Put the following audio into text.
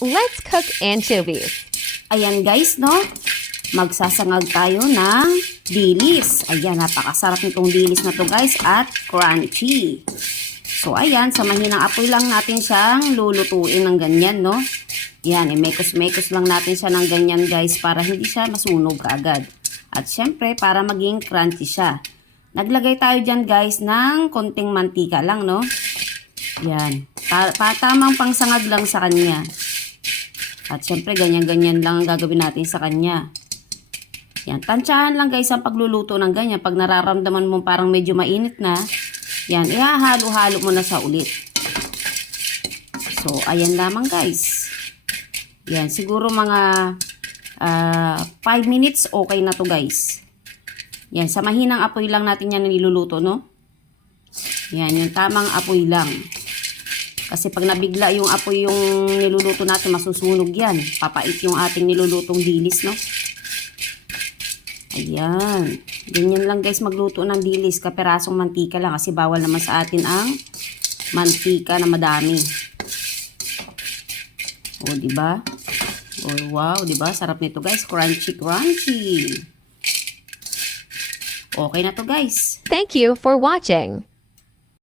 let's cook anchovies. Ayan guys, no? Magsasangag tayo ng dilis. Ayan, napakasarap nitong dilis na to guys at crunchy. So ayan, sa mahinang apoy lang natin siyang lulutuin ng ganyan, no? Yan, mekos-mekos lang natin siya ng ganyan guys para hindi siya masunog agad. At syempre, para maging crunchy siya. Naglagay tayo dyan guys ng konting mantika lang, no? Yan, tamang pangsangag lang sa kanya. At syempre, ganyan-ganyan lang ang gagawin natin sa kanya. Yan, tansyahan lang guys ang pagluluto ng ganyan. Pag nararamdaman mo parang medyo mainit na, yan, ihahalo-halo mo na sa ulit. So, ayan lamang guys. Yan, siguro mga 5 minutes, okay na to guys. Yan, sa mahinang apoy lang natin yan niluluto, no? Yan, yung tamang apoy lang. Kasi pag nabigla yung apoy yung niluluto natin, masusunog yan. Papait yung ating nilulutong dilis, no? Ayan. Ganyan lang guys magluto ng dilis. Kaperasong mantika lang kasi bawal naman sa atin ang mantika na madami. O, diba? O, wow, diba? Sarap nito guys. Crunchy, crunchy. Okay na to guys. Thank you for watching.